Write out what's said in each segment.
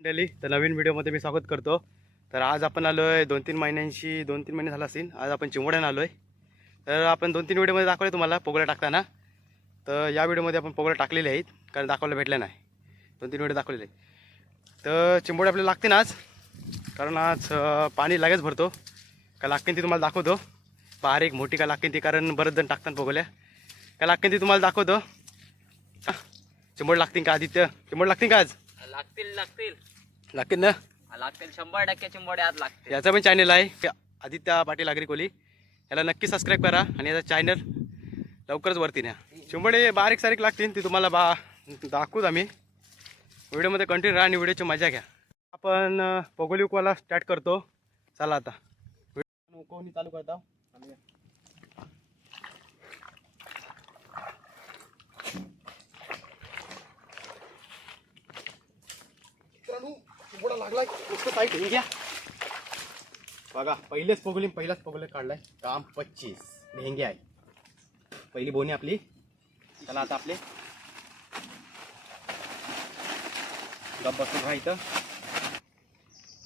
मंडळी तर नवीन व्हिडिओमध्ये मी स्वागत करतो. तर आज आपण आलो आहे दोन तीन महिन्यांशी दोन तीन महिने झाला असतील आज आपण चिंबोड्यानं आलो आहे तर आपण दोन तीन व्हिडिओमध्ये दाखवले तुम्हाला पोगळ्या टाकताना. तर या व्हिडिओमध्ये आपण पोगळ्या टाकलेले आहेत कारण दाखवायला भेटल्या नाही. दोन तीन व्हिडिओ दाखवलेले आहेत. तर चिंबोडे आपल्याला लागतील आज कारण आज पाणी लगेच भरतो. का लागतील ती तुम्हाला दाखवतो. बारीक मोठी का लागतील ती कारण बरेच जण टाकतात पोगल्या का लागतील ती तुम्हाला दाखवतो. चिंबोड लागतील का आदित्य? चिंबोड लागतील का आज? लागतील लागतील. लागतील ना? लागतील. शंभर टक्के चिंबोडे आज लागतील. याचा पण चॅनल आहे. आदित्य पाटील आगरी कोली. याला नक्की सबस्क्राईब करा आणि याचा चॅनल लवकरच वरती न्या. चिंबडे बारीक सारीक लागतील ती तुम्हाला बा दाखवूच आम्ही. व्हिडिओमध्ये कंटिन्यू राहा आणि व्हिडिओची मजा घ्या. आपण पोगोली उकवायला स्टार्ट करतो. चला आता. व्हिडिओ उकवणी चालू करता? लागलाय. साईट हे घ्या. बघा पहिलेच पोगली पहिलाच पोगले काढलाय. काम पच्चीस. लेहंगे आहे. पहिली बोनी आपली. चला आता आपले. बसून राहा इथं.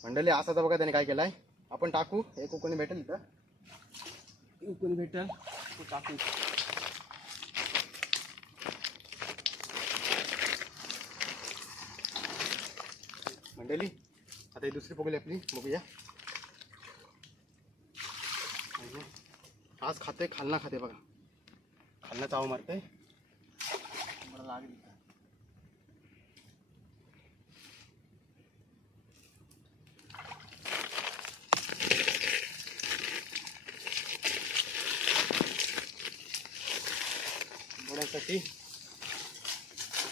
मंडळी असा तर बघा त्याने काय केलाय? आपण टाकू. एक उकोणी भेटेल इथं. उकोणी भेटेल. टाकू. मंडळी आता ही दुसरी पोगली आपली बघूया आज खाते खालना खाते बघा खालना चाव मारते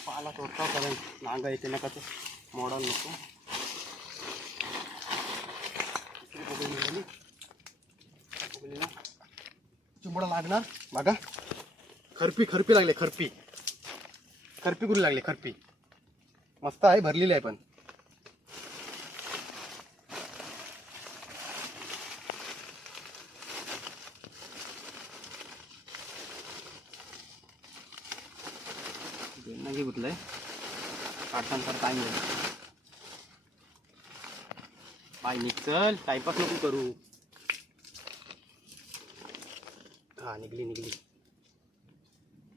पाला तोडता कारण नांगा येते नका तो मोडाल नको पोगळीला चिंबडा लागणार बघा खरपी खरपी लागले खरपी. खरपी करू लागले खरपी? मस्त आहे भरलेली आहे पण. नाही गुतलंय काढताना तर टाइम झाला पाय निघचल टाइमपास नको करू. हा निघली निघली.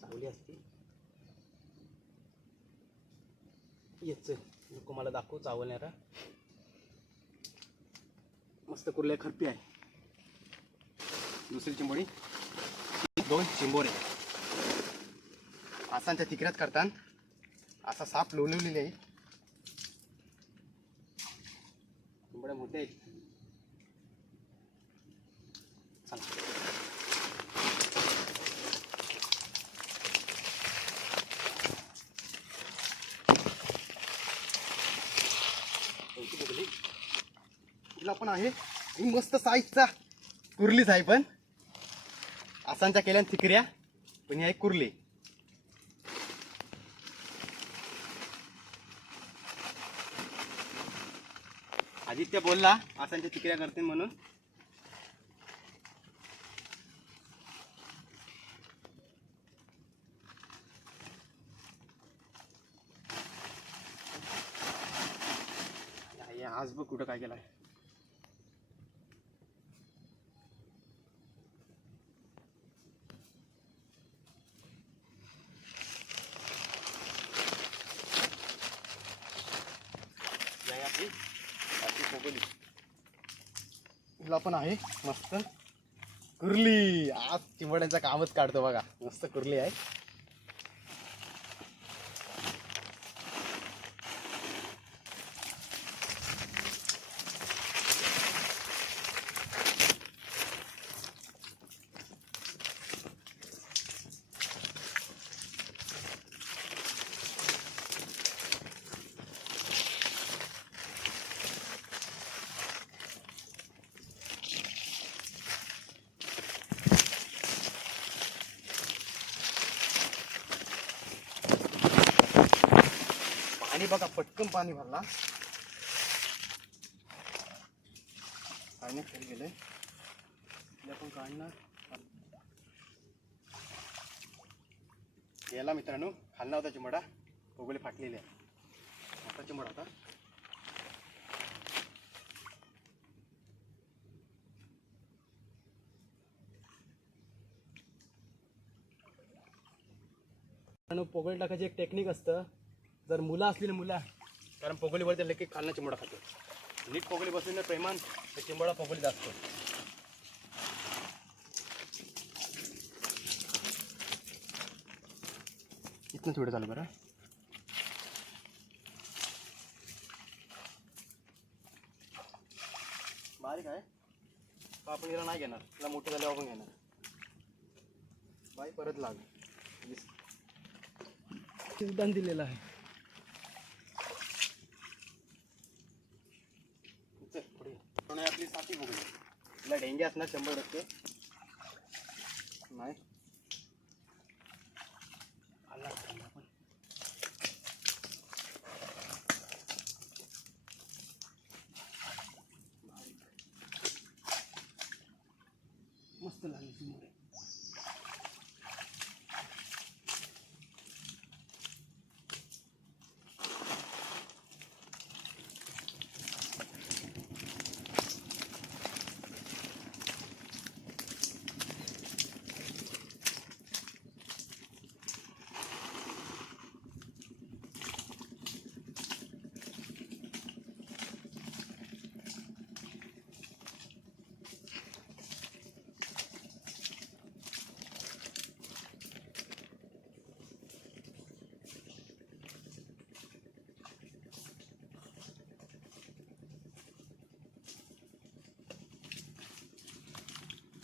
चांगली असते. येच नको मला दाखवू चावलणारा मस्त कुर्ल्या खरपी आहे. दुसरी चिंबोडी दोन चिंबोरे. आसांच्या तिकऱ्यात करतात असा साप लोलवलेली आहे. मोठे आहेत. हिला पण आहे. ही मस्त साईजचा कुर्लीच आहे पण. आसांच्या केल्या थिकऱ्या पण ही आहे कुर्ली. आदित्य बोलला आसांच्या तिकऱ्या करते म्हणून. आज बघ कुठं काय केलं आहे आपली आपली पोगली तुला पण आहे. मस्त. कुर्ली. आज चिमड्याचा कामच काढतो बघा. मस्त कुर्ली आहे. बघा पटकन पाणी भरला. पाणी गेले आपण काढणार. याला मित्रांनो खाल्ला होता चिमडा उगले फाटलेले आहे. आता चिमडा होता. पोगळ टाकायची एक टेक्निक असतं. जर मुलं असली ना मुलं. कारण पोगोलीवरती लेके खालना चिंबडा खातो. नीट पोगोली बसली ना प्रेमान तर चिंबडा पोगोली असतो. इथनं थोडं चालू बरं बारीक आहे. पण आपण हिला नाही घेणार. तिला मोठं झाल्यावर आपण घेणार. बाई परत लाग. दिलेलं आहे चल, पुढे ये. पण हे आपली साथी बघू तुला डेंगे असणार शंभर टक्के. नाही.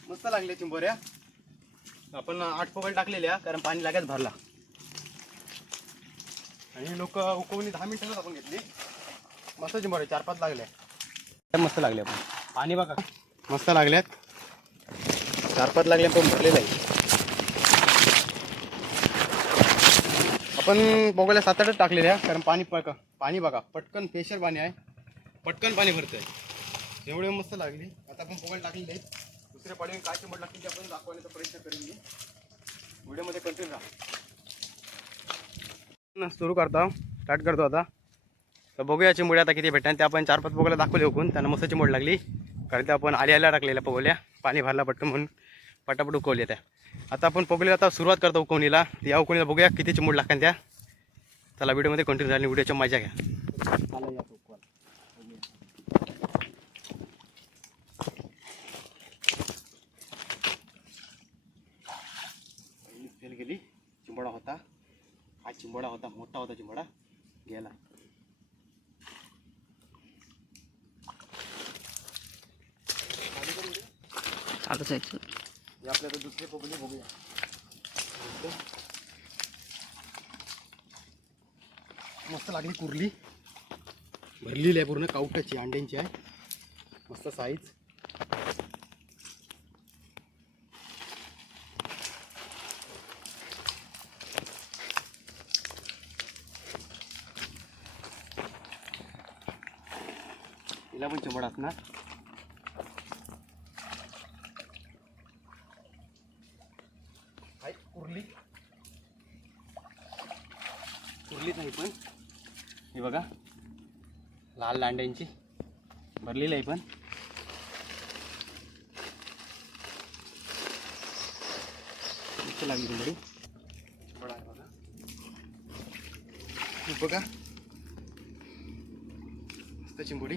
मस्त लागल्या चिंबोऱ्या. आपण आठ पोकळ टाकलेल्या कारण पाणी लागायच भरला. आणि लोक उकवणी दहा मिनिटातच आपण घेतली. मस्त चिंबोऱ्या चार पाच लागल्या त्या मस्त लागल्या पण पाणी बघा. मस्त लागल्यात. चार पाच लागल्या पण भरलेलं आहे आपण पोगळ्या सात आठच टाकलेल्या कारण पाणी बघा पाणी बघा पटकन प्रेशर पाणी आहे. पटकन पाणी भरतंय. एवढे मस्त लागली. आता आपण पोगळ टाकलेले आहेत. दुसऱ्या पाडीवर काय चिंबड लागतील ते आपण दाखवण्याचा प्रयत्न करेन मी. व्हिडिओमध्ये कंटिन्यू राहा. सुरू करतो. स्टार्ट करतो आता. तर बघूया चिंबोड्या आता किती भेटतात. ते आपण चार पाच पोगल्या दाखवले हुकून त्यांना मस्त चिंबड लागली. कारण ते आपण आल्या आल्या टाकलेल्या पोगल्या पाणी भरला पटकन म्हणून. पटापट उकवल्या त्या. आता आपण पोगल्या आता सुरुवात करतो उकवणीला. या उकवणीला बघूया किती चिंबड लागतात त्या. चला व्हिडिओमध्ये कंटिन्यू झाली. व्हिडिओच्या मजा घ्या पहिली फेल गेली चिंबडा होता हा चिंबडा होता मोठा होता चिंबडा. गेला. चालूच आहे आपल्या आता दुसरे पोगले बघूया. मस्त लागली कुर्ली. भरलेली आहे पूर्ण कावटाची अंड्यांची आहे. मस्त साईज तिला पण चिंबड असणार. आहे कुर्ली कुर्लीच नाही पण. हे बघा. लाल लांड्यांची. भरलेली आहे पण. लागली बडा आहे बघा. बघा. चिंबोडी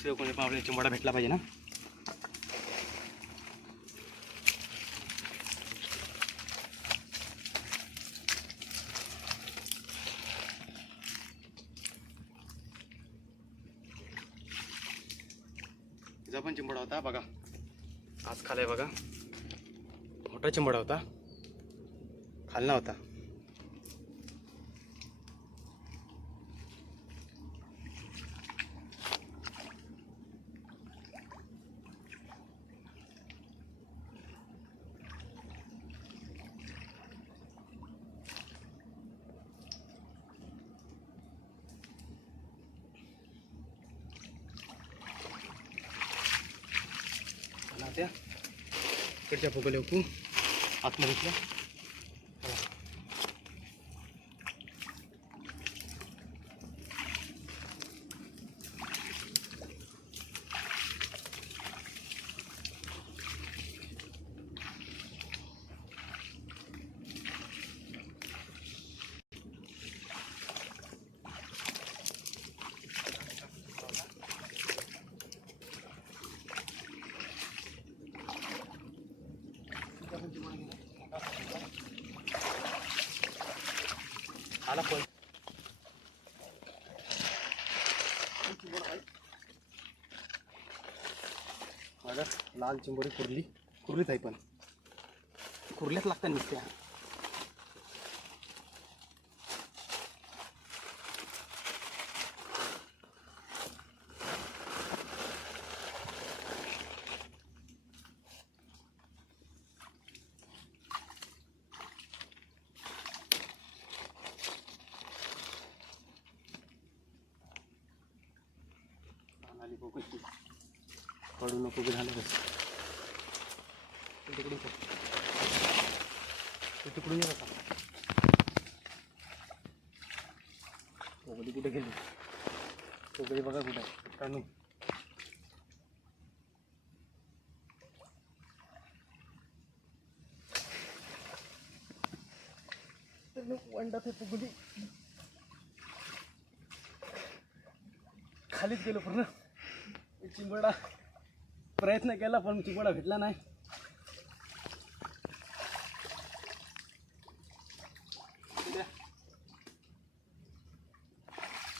दुसरे कोणी पण आपल्याला चिंबडा भेटला पाहिजे ना? तिचा पण चिंबडा होता बघा. आज खालाय बघा. मोठा चिंबडा होता. खालना होता त्या इकडच्या पोगले आला पण माझा लाल चिंबोरी कुर्ली. कुरलीत आहे पण. कुरल्याच लागतात नुसत्या. आली पडू नको बी झालं बस. तिकडून तिकडून ये आता कुठे गेली? पोकळी बघा कुठे कानू काढून वंडात आहे खालीच गेलो पूर्ण. चिंबडा प्रयत्न केला पण चिंबडा भेटला नाही.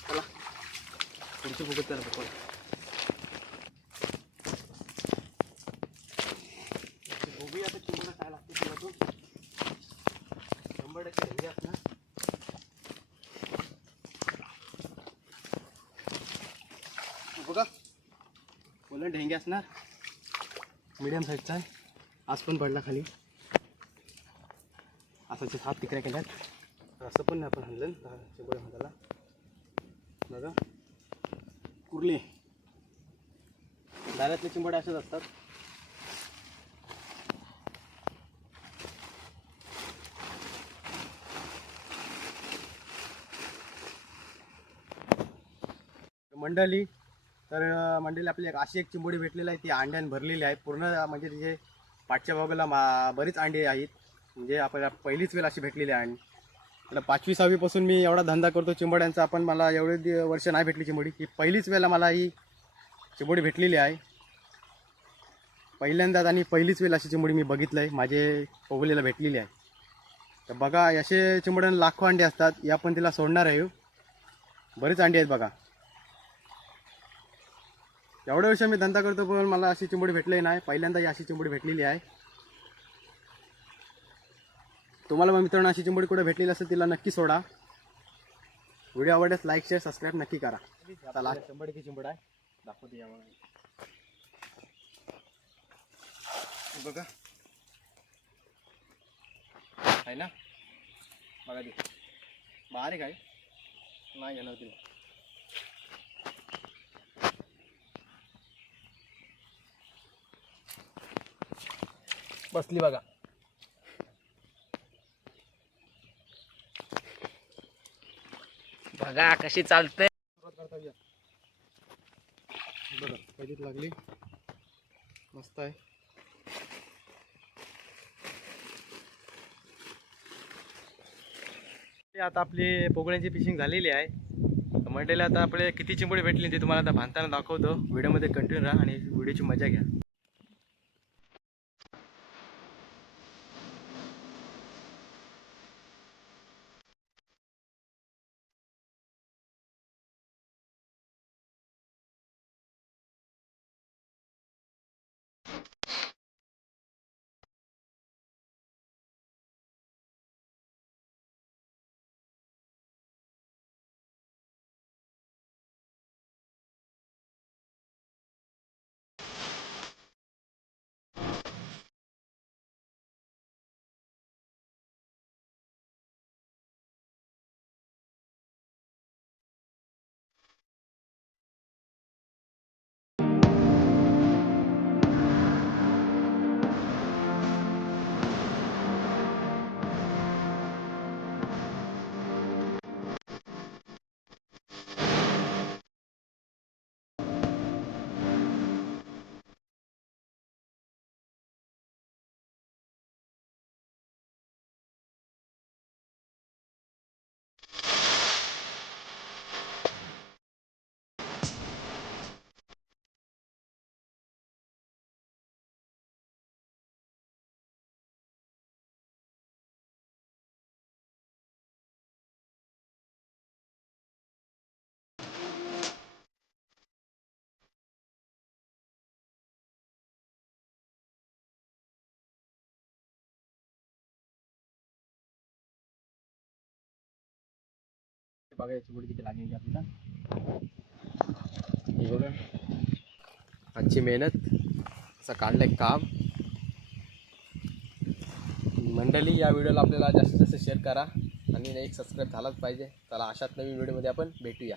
चला. पुढचं बघत त्याला पकड आता काय लागते बघा. बोला ढेंगे असणार. मिडियम साईजचा आहे. आज पण पडला खाली. असाचे सात तिकऱ्या केल्यात. असं पण नाही आपण हल्लं चिंबोळी हाताला. बघा. कुर्ले. दारातले चिंबोडे असेच असतात. मंडळी तर मंडळी आपली एक अशी एक चिंबोडी भेटलेली आहे. ती अंड्याने भरलेली आहे. पूर्ण म्हणजे तिचे पाठच्या बाजूला मा बरीच अंडी आहेत. म्हणजे आपल्याला पहिलीच वेळ अशी भेटलेली आहे. आता पाचवी सहावीपासून मी एवढा धंदा करतो चिंबोड्यांचा. पण मला एवढे वर्ष नाही भेटली चिंबोडी. ही पहिलीच वेळेला मला ही चिंबोडी भेटलेली आहे. पहिल्यांदाच आणि पहिलीच वेळ अशी चिंबोडी मी बघितलं आहे माझे पोगलेला भेटलेली आहे. तर बघा असे चिंबोड्यांना लाखो अंडे असतात. या पण तिला सोडणार आहे. बरेच अंडी आहेत बघा. एवढ्या वर्ष मी धंदा करतो पण मला अशी चिंबडी भेटली नाही. पहिल्यांदा ही अशी चिंबडी भेटलेली आहे. तुम्हाला मग मित्रांनो अशी चिंबडी कुठे भेटलेली असेल तिला नक्की सोडा. व्हिडिओ आवडल्यास लाईक शेअर सबस्क्राईब नक्की करा. आता चिंबडीची चिंबड आहे. दाखवते यामुळे बघा. आहे ना? बघा ते. बारीक आहे नाही येणार तिला बसली बघा. बघा कशी चालते बघा पहिलीच लागली. मस्त आहे. आता आपली पोगळ्यांची फिशिंग झालेली आहे. मंडळीला आता आपले किती चिंबोडी भेटली ते तुम्हाला आता भांताना दाखवतो. व्हिडिओमध्ये कंटिन्यू राहा आणि व्हिडिओची मजा घ्या. बघा याची किती लागेल आपल्याला. हे बघा. आजची मेहनत असं काढलंय काम. मंडळी या व्हिडिओला आपल्याला जास्तीत जास्त शेअर करा आणि एक सबस्क्राईब झालाच पाहिजे. चला अशाच नवीन व्हिडिओमध्ये आपण भेटूया.